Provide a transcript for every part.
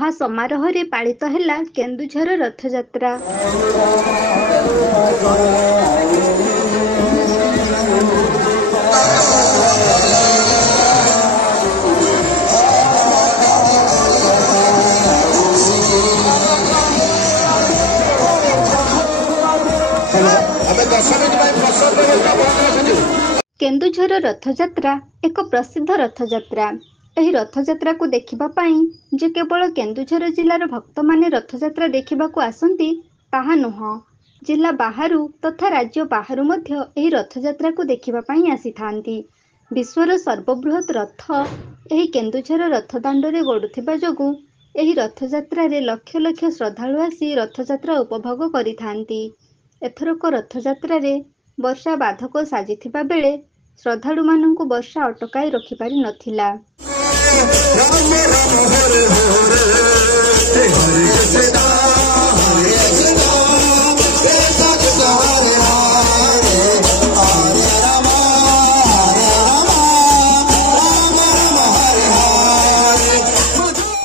महासमारोहरे पालित ହେଲା କେନ୍ଦୁଝର ରଥଯାତ୍ରା। केन्दुझर रथयात्रा एक प्रसिद्ध रथयात्रा। ଏହି ରଥଯାତ୍ରାକୁ ଦେଖିବା ପାଇଁ ଯେ କେବଳ କେନ୍ଦୁଝର ଜିଲ୍ଲାର ଭକ୍ତମାନେ ରଥଯାତ୍ରା ଦେଖିବାକୁ ଆସନ୍ତି ତାହା ନୁହଁ, ଜିଲ୍ଲା ବାହାରୁ ତଥା ରାଜ୍ୟ ବାହାରୁ ମଧ୍ୟ ଏହି ରଥଯାତ୍ରାକୁ ଦେଖିବା ପାଇଁ ଆସିଥାନ୍ତି। ବିଶ୍ୱର ସର୍ବବୃହତ୍ ରଥ ଏହି କେନ୍ଦୁଝର ରଥଦାଣ୍ଡରେ ଗଡ଼ୁଥିବା ଯୋଗୁଁ ଏହି ରଥଯାତ୍ରାରେ ଲକ୍ଷ ଲକ୍ଷ ଶ୍ରଦ୍ଧାଳୁ ଆସି ରଥଯାତ୍ରା ଉପଭୋଗ କରିଥାନ୍ତି। ଏଥରକ ରଥଯାତ୍ରାରେ ବର୍ଷା ବାଧକ ସାଜିଥିବା ବେଳେ ଶ୍ରଦ୍ଧାଳୁମାନଙ୍କୁ ବର୍ଷା ଅଟକାଇ ରଖିପାରି ନଥିଲା।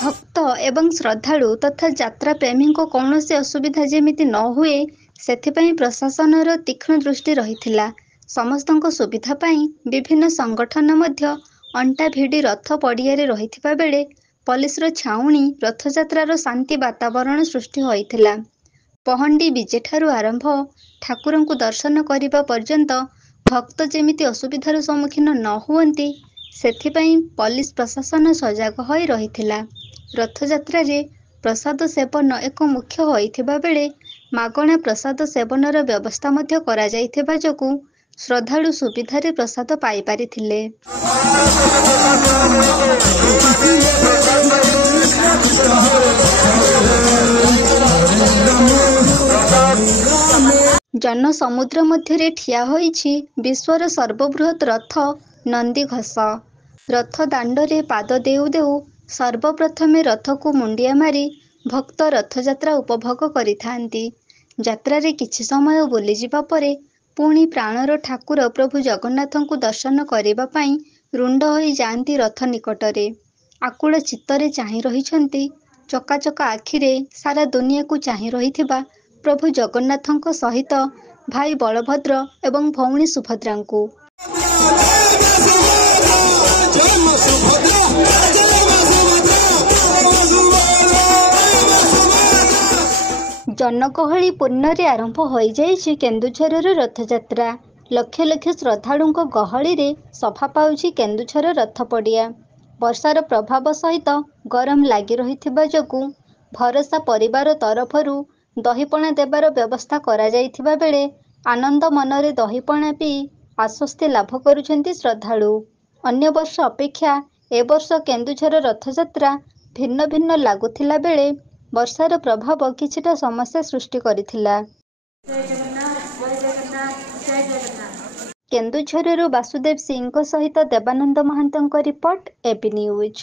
ଭକ୍ତ ଏବଂ ଶ୍ରଦ୍ଧାଳୁ ତଥା ଯାତ୍ରା ପ୍ରେମୀଙ୍କ କୌଣସି ଅସୁବିଧା ଯେମିତି ନ ହୁଏ ସେଥିପାଇଁ ପ୍ରଶାସନର ତୀକ୍ଷ୍ଣ ଦୃଷ୍ଟି ରହିଥିଲା। ସମସ୍ତଙ୍କ ସୁବିଧା ପାଇଁ ବିଭିନ୍ନ ସଂଗଠନ ମଧ୍ୟ ଅଣ୍ଟା ଭିଡ଼ି ରଥ ପଡ଼ିଆରେ ରହିଥିବା ବେଳେ ପୋଲିସର ଛାଉଣି ରଥଯାତ୍ରାର ଶାନ୍ତି ବାତାବରଣ ସୃଷ୍ଟି ହୋଇଥିଲା। ପହଣ୍ଡି ବିଜେଠାରୁ ଆରମ୍ଭ ଠାକୁରଙ୍କୁ ଦର୍ଶନ କରିବା ପର୍ଯ୍ୟନ୍ତ ଭକ୍ତ ଯେମିତି ଅସୁବିଧାର ସମ୍ମୁଖୀନ ନ ହୁଅନ୍ତି ସେଥିପାଇଁ ପୋଲିସ ପ୍ରଶାସନ ସଜାଗ ହୋଇ ରହିଥିଲା। ରଥଯାତ୍ରାରେ ପ୍ରସାଦ ସେବନ ଏକ ମୁଖ୍ୟ ହୋଇଥିବା ବେଳେ ମାଗଣା ପ୍ରସାଦ ସେବନର ବ୍ୟବସ୍ଥା ମଧ୍ୟ କରାଯାଇଥିବା ଯୋଗୁଁ ଶ୍ରଦ୍ଧାଳୁ ସୁବିଧାରେ ପ୍ରସାଦ ପାଇପାରିଥିଲେ। ଜନସମୁଦ୍ର ମଧ୍ୟରେ ଠିଆ ହୋଇଛି ବିଶ୍ୱର ସର୍ବବୃହତ୍ ରଥ ନନ୍ଦିଘୋଷ। ରଥ ଦାଣ୍ଡରେ ପାଦ ଦେଉ ଦେଉ ସର୍ବପ୍ରଥମେ ରଥକୁ ମୁଣ୍ଡିଆ ମାରି ଭକ୍ତ ରଥଯାତ୍ରା ଉପଭୋଗ କରିଥାନ୍ତି। ଯାତ୍ରାରେ କିଛି ସମୟ ବୁଲିଯିବା ପରେ ପୁଣି ପ୍ରାଣର ଠାକୁର ପ୍ରଭୁ ଜଗନ୍ନାଥଙ୍କୁ ଦର୍ଶନ କରିବା ପାଇଁ ରୁଣ୍ଡ ହୋଇ ଯାଆନ୍ତି ରଥ ନିକଟରେ। ଆକୁଳ ଚିତ୍ତରେ ଚାହିଁ ରହିଛନ୍ତି, ଚକାଚକା ଆଖିରେ ସାରା ଦୁନିଆକୁ ଚାହିଁ ରହିଥିବା ପ୍ରଭୁ ଜଗନ୍ନାଥଙ୍କ ସହିତ ଭାଇ ବଳଭଦ୍ର ଏବଂ ଭଉଣୀ ସୁଭଦ୍ରାଙ୍କୁ। ଜନଗହଳି ପୂର୍ଣ୍ଣରେ ଆରମ୍ଭ ହୋଇଯାଇଛି କେନ୍ଦୁଝରର ରଥଯାତ୍ରା। ଲକ୍ଷ ଲକ୍ଷ ଶ୍ରଦ୍ଧାଳୁଙ୍କ ଗହଳିରେ ସଭା ପାଉଛି କେନ୍ଦୁଝର ରଥ ପଡ଼ିଆ। ବର୍ଷାର ପ୍ରଭାବ ସହିତ ଗରମ ଲାଗି ରହିଥିବା ଯୋଗୁଁ ଭରସା ପରିବାର ତରଫରୁ ଦହିପଣା ଦେବାର ବ୍ୟବସ୍ଥା କରାଯାଇଥିବା ବେଳେ ଆନନ୍ଦ ମନରେ ଦହିପଣା ପିଇ ଆଶ୍ୱସ୍ତି ଲାଭ କରୁଛନ୍ତି ଶ୍ରଦ୍ଧାଳୁ। ଅନ୍ୟ ବର୍ଷ ଅପେକ୍ଷା ଏ ବର୍ଷ କେନ୍ଦୁଝର ରଥଯାତ୍ରା ଭିନ୍ନ ଭିନ୍ନ ଲାଗୁଥିଲା ବେଳେ ବର୍ଷାର ପ୍ରଭାବ କିଛିଟା ସମସ୍ୟା ସୃଷ୍ଟି କରିଥିଲା। କେନ୍ଦୁଝରରୁ ବାସୁଦେବ ସିଂଙ୍କ ସହିତ ଦେବାନନ୍ଦ ମହାନ୍ତଙ୍କ ରିପୋର୍ଟ, ଏବି ନ୍ୟୁଜ୍।